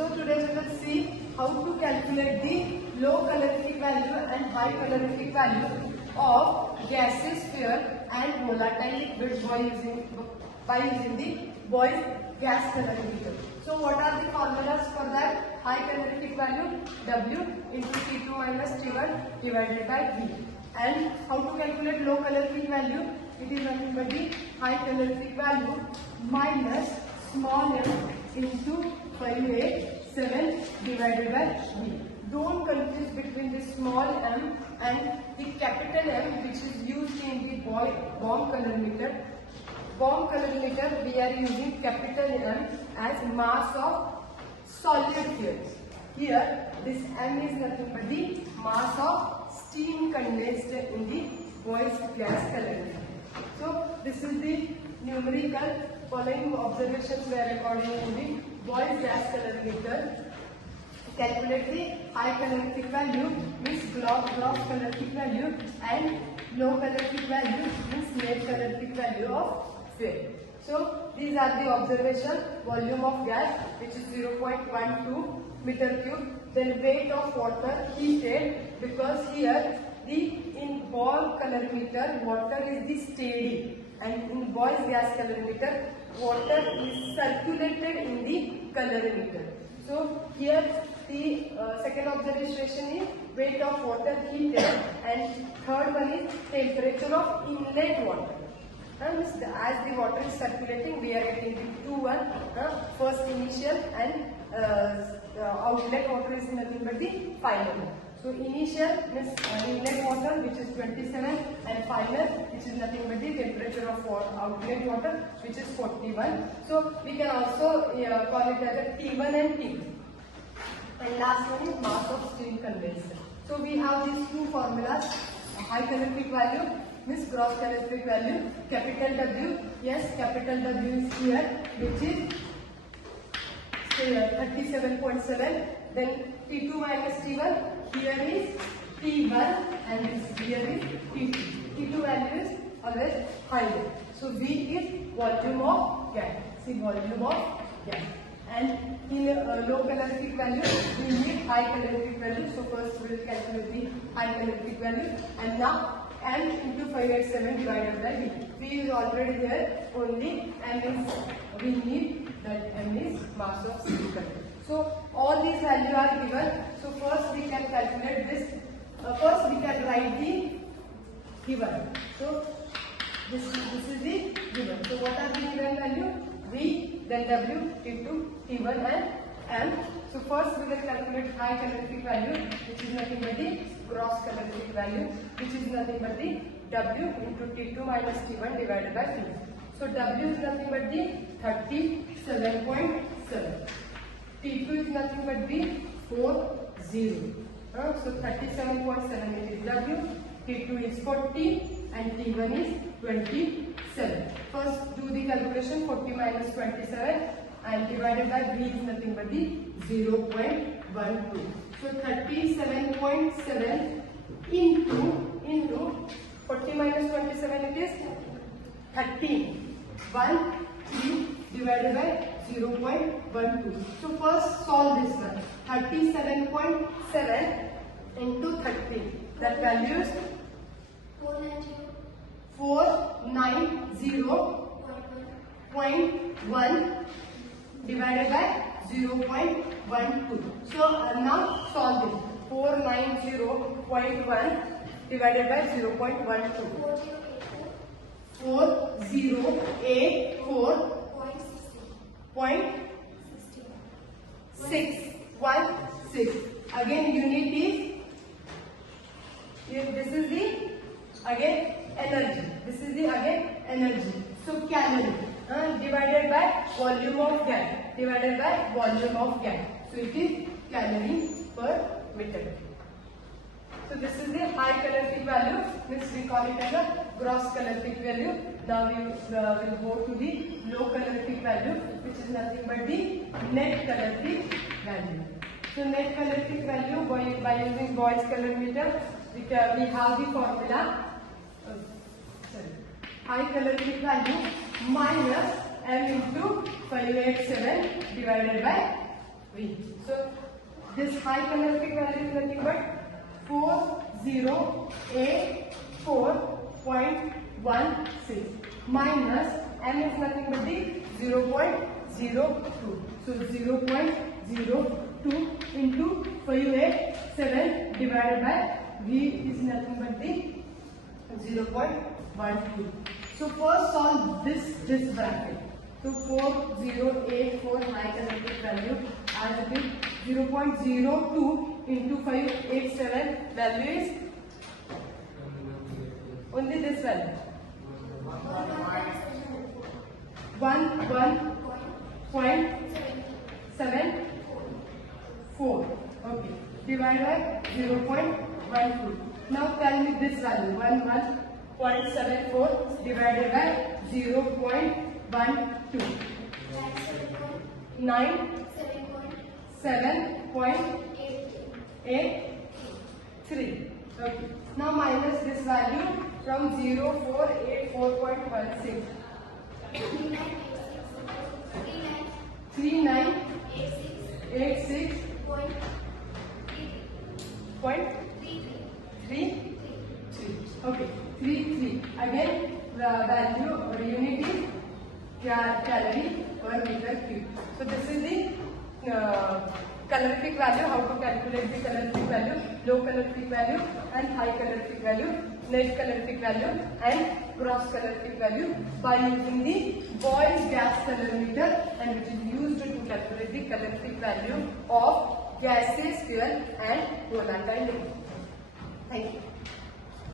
So today we will see how to calculate the low calorific value and high calorific value of gaseous, sphere and volatile liquids by using the Boyle's gas calorimeter. So what are the formulas for that? High calorific value W into T2 minus T1 divided by V. And how to calculate low calorific value? It is nothing but the high calorific value minus small m into 587 divided by V. Don't confuse between the small m and the capital M, which is used in the bomb calorimeter. Bomb calorimeter, we are using capital M as mass of solid fuels. Here, this M is nothing but the mass of steam condensed in the Boyle's gas calorimeter. So, this is the numerical. Following observations were recorded in the Boyle's gas calorimeter. Calculate the high calorific value means gross calorific value and low calorific value means net calorific value of fuel. So these are the observation. Volume of gas, which is 0.12 meter cube. Then weight of water heated, because here in Boyle calorimeter water is the steady, and in Boyle's gas calorimeter water is circulated in the calorimeter. So here the second observation is weight of water heated, and third one is temperature of inlet water. As the water is circulating, we are getting the 2-1, first initial, and outlet water is nothing but the final. So initial means inlet water, which is 27, and final, which is nothing but the temperature of outlet water, which is 41. So we can also call it as a T1 and T2. And last one is mass of steam condensed. So we have these two formulas. High calorific value means gross calorific value. Capital W, yes, capital W is here, which is 37.7. Then T2 minus T1, here is T1 and here is T2. T2 value is always higher. So V is volume of gas. See, volume of gas. And in low calorific value, we need high calorific value. So first we will calculate the high calorific value, and now M into 587 divided by V. V is already there, only M is, we need that M is mass of steam condensed. So all these values are given. So first we can calculate this. First we can write the given. So this is the given. So what are the given value? V, then W, T2, T1 and M. So first we will calculate high calorific value, which is nothing but the gross calorific value, which is nothing but the W into T2 minus T1 divided by T. So W is nothing but the 37.7. T2 is nothing but the 40. So 37.7 it is W, T2 is 40 and T1 is 27. First do the calculation. 40 minus 27 and divided by V is nothing but the 0.12. So 37.7 into 40 minus 27 it is 13. 13 divided by 0.12. So first solve this one. 37.7 into 13. That value is 490.1 divided by 0.12. So now solve this. 490.1 divided by 0.12. 4084.616. Again unit is, this is the again energy. This is the again energy. So calorie divided by volume of gas. Divided by volume of gas. So it is calorie per meter. So this is the high calorific value, means we call it as a gross calorific value. Now we will go to the low calorific value, which is nothing but the net calorific value. So net calorific value by using Boyle's calorimeter, we have the formula. High calorific value minus M into 587 divided by V. So this high calorific value is nothing but 4084.16 minus m is nothing but the 0.02. So 0.02 into 587 divided by V is nothing but the 0.12. So first solve this bracket. So 4084 high calorific value as it is 0.02 into 587 value is only this value 11.74. Okay, divided by 0.12. Now tell me this value 11.74 divided by 0.12. 97.83. Okay. Now minus this value from 0484.16. 3986.33. Okay, 33. Again, the value or unit is calorie per meter cube. So this is the calorific value. How to calculate the calorific value, low calorific value and high calorific value, net calorific value and gross calorific value by using the Boyle's gas calorimeter, and which is used to calculate the calorific value of gaseous, fuel and volatile liquid. Thank you.